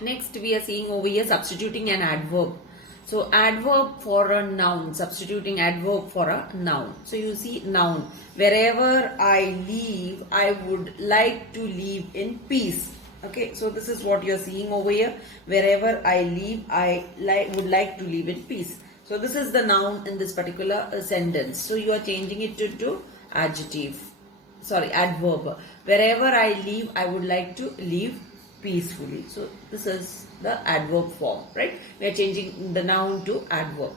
Next, we are seeing over here substituting an adverb. So, adverb for a noun, substituting adverb for a noun. So, you see noun. Wherever I live, I would like to live in peace. Okay, so this is what you are seeing over here. Wherever I live, I would like to live in peace. So, this is the noun in this particular sentence. So, you are changing it to adjective. Sorry, adverb. Wherever I live, I would like to live peacefully. So this is the adverb form, right? We are changing the noun to adverb.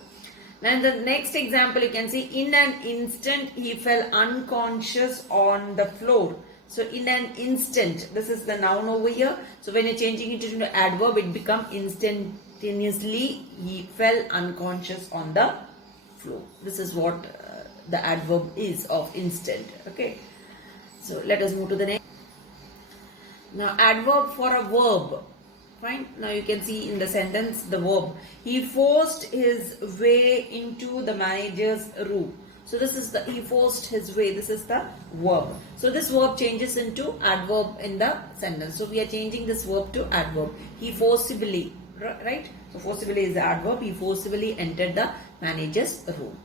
Now the next example you can see, in an instant he fell unconscious on the floor. So in an instant, this is the noun over here. So when you're changing it to adverb, it becomes instantaneously he fell unconscious on the floor. This is what the adverb is of instant. Okay. So let us move to the next. Now adverb for a verb. Fine. Now you can see in the sentence the verb. He forced his way into the manager's room. So this is the he forced his way. This is the verb. So this verb changes into adverb in the sentence. So we are changing this verb to adverb. He forcibly, right? So forcibly is the adverb. He forcibly entered the manager's room.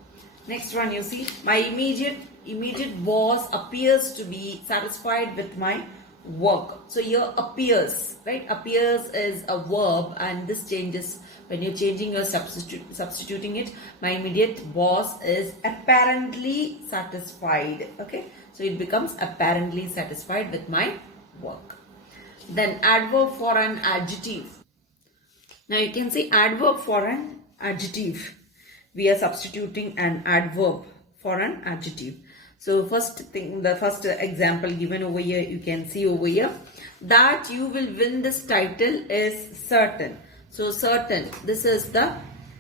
Next one you see, my immediate boss appears to be satisfied with my work. So here appears, right? Appears is a verb, and this changes when you're changing your substituting it. My immediate boss is apparently satisfied. Okay, so it becomes apparently satisfied with my work. Then adverb for an adjective. Now you can see adverb for an adjective. We are substituting an adverb for an adjective. So first thing, the first example given over here, you can see over here that you will win this title is certain. So certain, this is the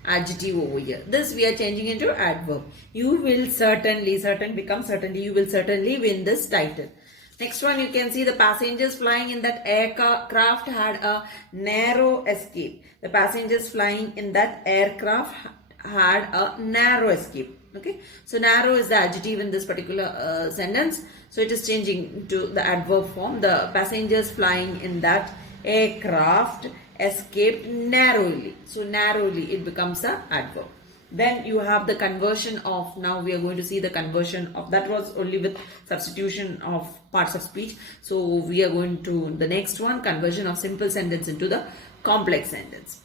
adjective over here. This we are changing into adverb. You will certainly, certain becomes certainly, you will certainly win this title. Next one, you can see the passengers flying in that aircraft had a narrow escape. The passengers flying in that aircraft had a narrow escape. Okay, so narrow is the adjective in this particular sentence. So it is changing to the adverb form. The passengers flying in that aircraft escaped narrowly. So narrowly it becomes the adverb. Then you have the conversion of, now we are going to see the conversion of, that was only with substitution of parts of speech. So we are going to the next one, conversion of simple sentence into the complex sentence.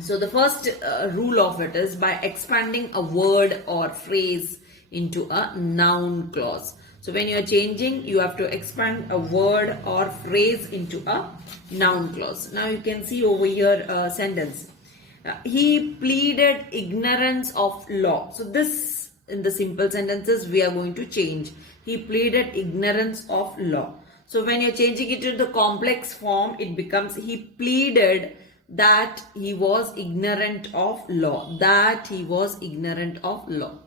So the first rule of it is by expanding a word or phrase into a noun clause. So when you are changing, you have to expand a word or phrase into a noun clause. Now you can see over here a sentence. He pleaded ignorance of law. So this in the simple sentences we are going to change. He pleaded ignorance of law. So when you're changing it to the complex form, it becomes he pleaded that he was ignorant of law. That he was ignorant of law.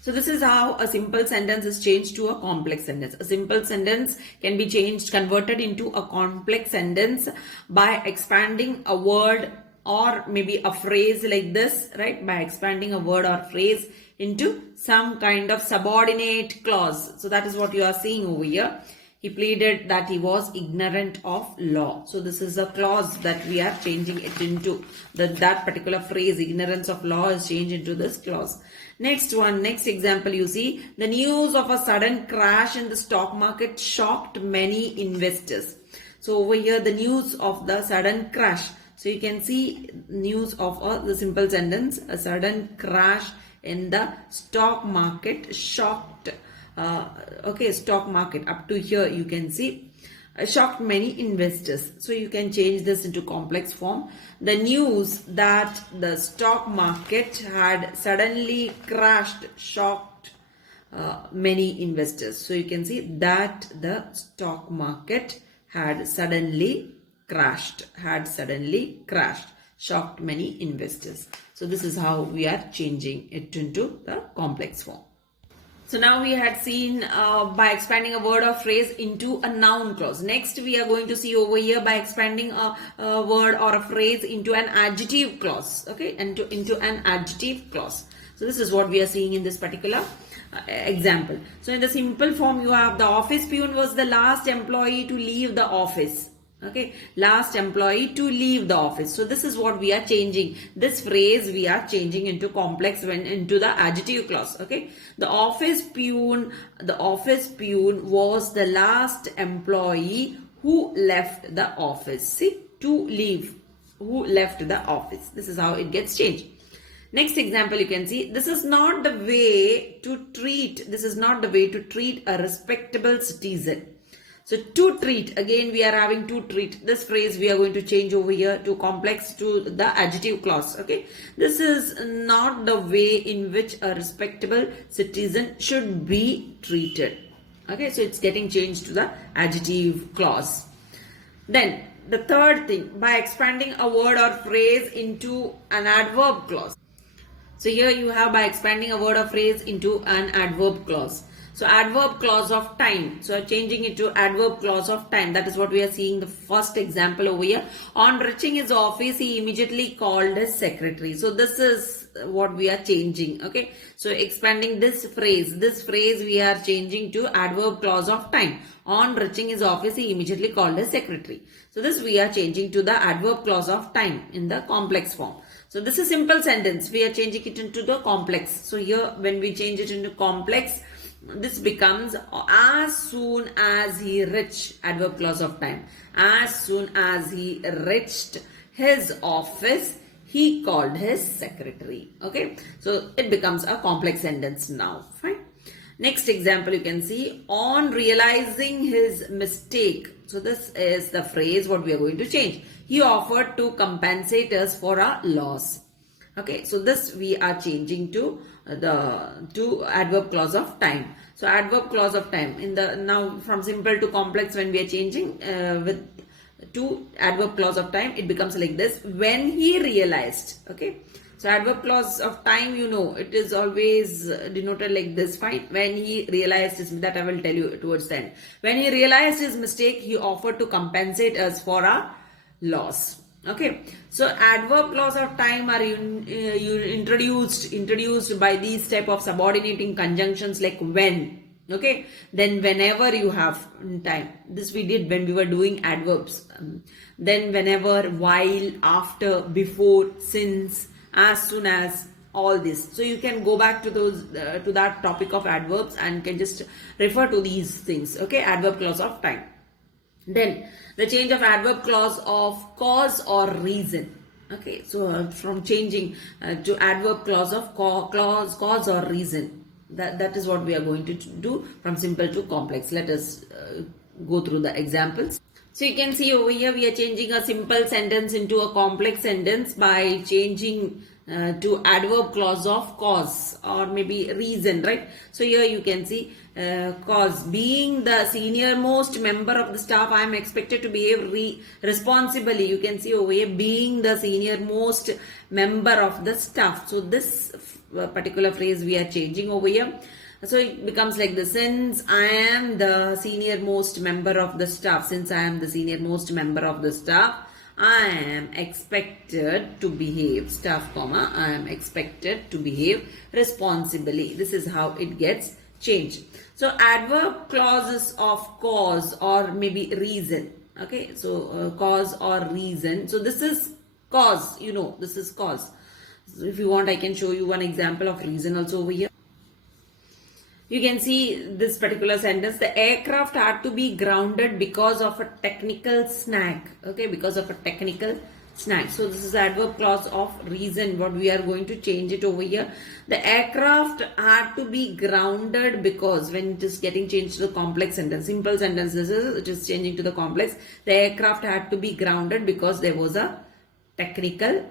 So this is how a simple sentence is changed to a complex sentence. A simple sentence can be changed, converted into a complex sentence by expanding a word or maybe a phrase like this, right? By expanding a word or phrase into some kind of subordinate clause. So that is what you are seeing over here. He pleaded that he was ignorant of law. So this is a clause that we are changing it into. That particular phrase, ignorance of law, is changed into this clause. Next one, next example you see. The news of a sudden crash in the stock market shocked many investors. So over here, the news of the sudden crash. So you can see news of the simple sentence, a sudden crash in the stock market shocked. Okay, stock market up to here you can see shocked many investors. So you can change this into complex form. The news that the stock market had suddenly crashed shocked many investors. So you can see that the stock market had suddenly crashed, shocked many investors. So this is how we are changing it into the complex form. So now we had seen by expanding a word or phrase into a noun clause. Next we are going to see over here by expanding a word or a phrase into an adjective clause. Okay, and into an adjective clause. So this is what we are seeing in this particular example. So in the simple form you have the office peon was the last employee to leave the office. Okay, last employee to leave the office. So this is what we are changing. This phrase we are changing into complex when into the adjective clause. Okay, the office peon was the last employee who left the office. See, to leave, who left the office. This is how it gets changed. Next example, you can see this is not the way to treat. This is not the way to treat a respectable citizen. So to treat, again we are having to treat. This phrase we are going to change over here to complex to the adjective clause. Okay, this is not the way in which a respectable citizen should be treated. Okay, so it's getting changed to the adjective clause. Then the third thing, by expanding a word or phrase into an adverb clause. So here you have by expanding a word or phrase into an adverb clause. So adverb clause of time. So changing it to adverb clause of time. That is what we are seeing the first example over here. On reaching his office, he immediately called his secretary. So this is what we are changing. Okay. So expanding this phrase we are changing to adverb clause of time. On reaching his office, he immediately called his secretary. So this we are changing to the adverb clause of time in the complex form. So this is simple sentence. We are changing it into the complex. So here when we change it into complex, this becomes as soon as he reached, adverb clause of time. As soon as he reached his office, he called his secretary. Okay. So it becomes a complex sentence now. Fine. Next example you can see, on realizing his mistake. So this is the phrase what we are going to change. He offered to compensate us for our loss. Okay, so this we are changing to the adverb clause of time. So adverb clause of time in the now from simple to complex when we are changing with to adverb clause of time, it becomes like this. When he realized. Okay. So adverb clause of time, you know, it is always denoted like this. Fine. When he realized his, that I will tell you towards the end. When he realized his mistake, he offered to compensate us for our loss. Okay. So adverb clause of time are introduced by these type of subordinating conjunctions like when. Okay. Then whenever you have time. This we did when we were doing adverbs. Then whenever, while, after, before, since, as soon as, all this. So you can go back to those to that topic of adverbs and can just refer to these things. Okay, adverb clause of time. Then the change of adverb clause of cause or reason. Okay, so from changing to adverb clause of cause or reason. That is what we are going to do from simple to complex. Let us go through the examples. So you can see over here we are changing a simple sentence into a complex sentence by changing to adverb clause of cause or maybe reason, right? So here you can see cause. Being the senior most member of the staff, I am expected to behave responsibly. You can see over here being the senior most member of the staff. So this particular phrase we are changing over here. So it becomes like this. Since I am the senior most member of the staff, I am expected to behave, staff comma, I am expected to behave responsibly. This is how it gets changed. So adverb clauses of cause or maybe reason. Okay, so cause or reason. So this is cause, you know, this is cause. So if you want, I can show you one example of reason also over here. You can see this particular sentence. The aircraft had to be grounded because of a technical snag. Okay, because of a technical snag. So this is adverb clause of reason. What we are going to change it over here. The aircraft had to be grounded because, when it is getting changed to the complex sentence, simple sentence, it is changing to the complex. The aircraft had to be grounded because there was a technical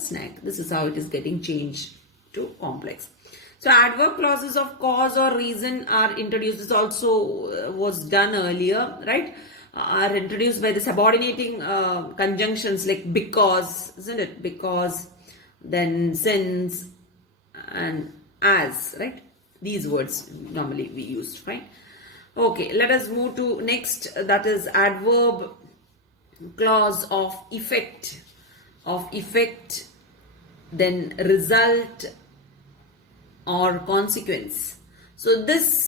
snag. This is how it is getting changed to complex. So adverb clauses of cause or reason are introduced. This also was done earlier, right? Are introduced by the subordinating conjunctions like because, isn't it? Because, then since, and as, right? These words normally we used, right? Okay, let us move to next. That is adverb clause of effect. Then result or consequence. So this